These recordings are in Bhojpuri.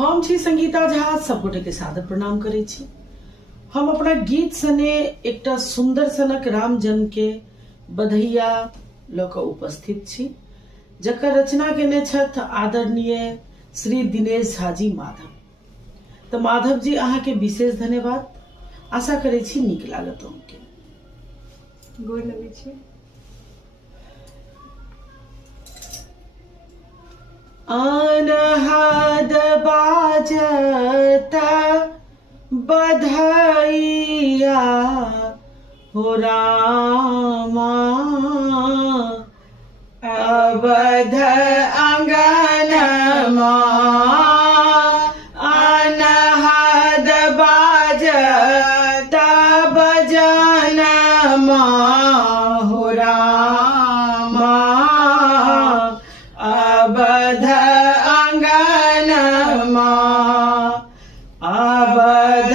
हम छी संगीता झा, सबगोटे के सादर प्रणाम करे छी। हम अपना गीत सने एकटा सुंदर सनक राम जन्म के बधैया ल क उपस्थित छी, जकर रचना केने छथि आदरणीय श्री दिनेश झा जी माधव। तो माधव जी अहाँ के विशेष धन्यवाद। आशा करे छी नीक लागत अहाँके। गोर लगै छी। अनहद बाजत बधैया हो रामा, अवध अंगनमा अनहद बाजत बजनमा हो रामा, अवध अंगनमा अवध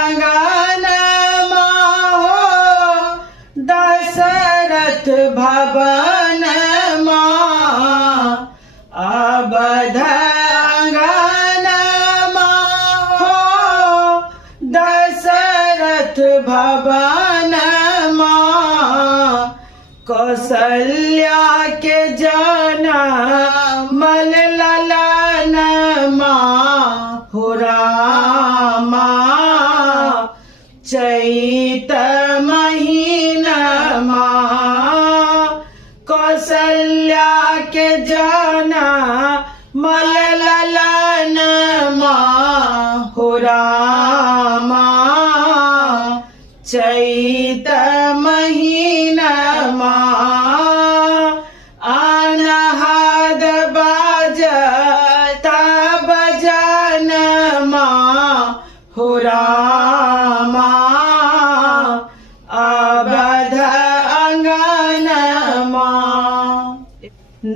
अंगनमा हो दशरथ भवनमा, अवध अंगनमा हो दशरथ भवनमा, कौशल्या के जनम ललनमा हो रामा, चैत महीनमा कौशल्या के जनम ललनमा हो रामा, चैत महीनमा अनहद बाजत बजनमा हो रामा, अवध अंगनमा।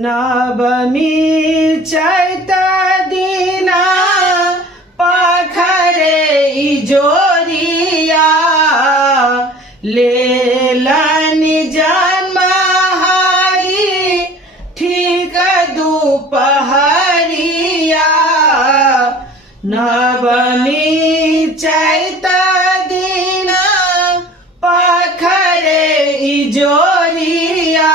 नवमी चैत दीना पखरे इजोरिया, लेलनि जन्म हरि ठीक दुपहरिया, नवमी चैत दिन पखरे इजोरिया,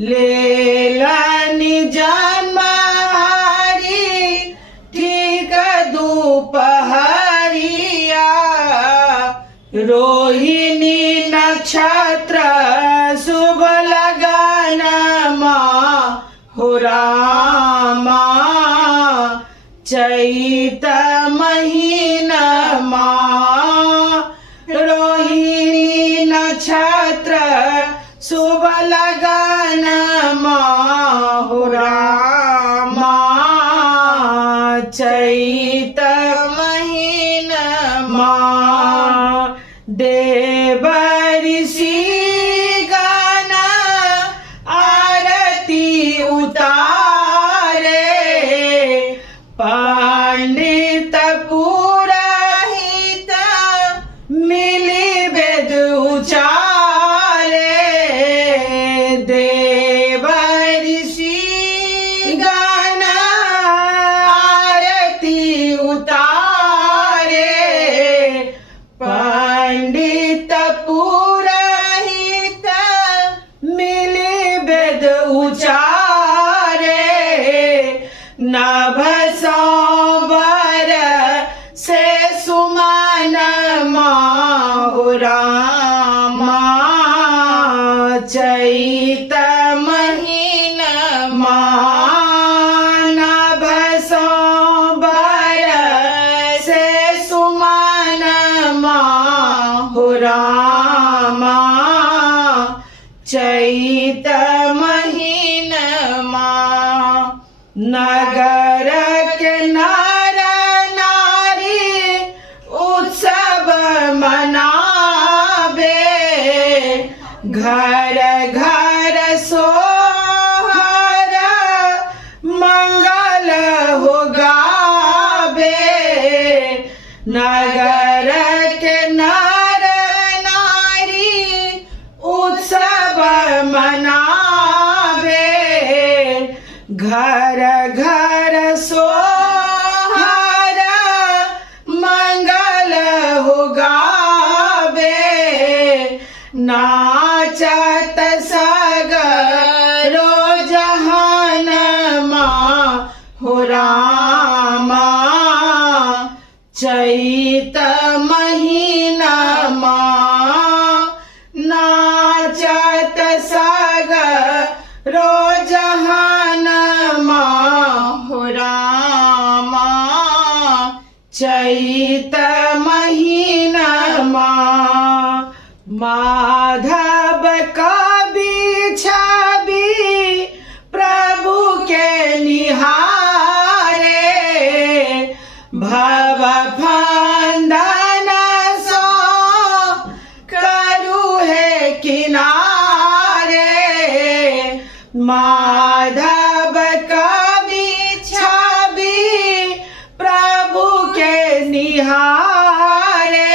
लेलनि जन्म हरि ठीक दुपहरिया, रोहिणी नक्षत्र शुभ लगनमा हो रामा, चैत महीनमा रोहिणी नक्षत्र शुभ लगनमा हो रामा, चैत महीनमा देव ऋषि गण आरती उतारे, पंडित पुरोहित मिली वेद उचारे, देव ऋषि गण आरती उतारे, पंडित पुरोहित मिली वेद उचारे, नभ सांबर से सुमनमा हो रामा, चैत महीनमा नभ सांबर से सुमनमा हो रामा, चैत महीनमा नगर के नर नारी उत्सव मनावे, घर घर सोहर मंगल हो गावे, नगर के नर नारी उत्सव मनावे, घर घर सो चैत महीनमा माधव कवि छवि प्रभु के निहारे भव फंदन सो करू है किनारे माधव कवि छवि प्रभु के निहारे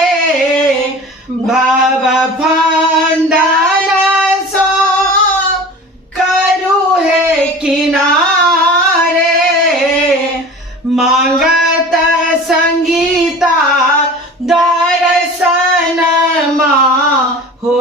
भव फंदन सो करू है किनारे मांगत संगीता दर्शन मा हो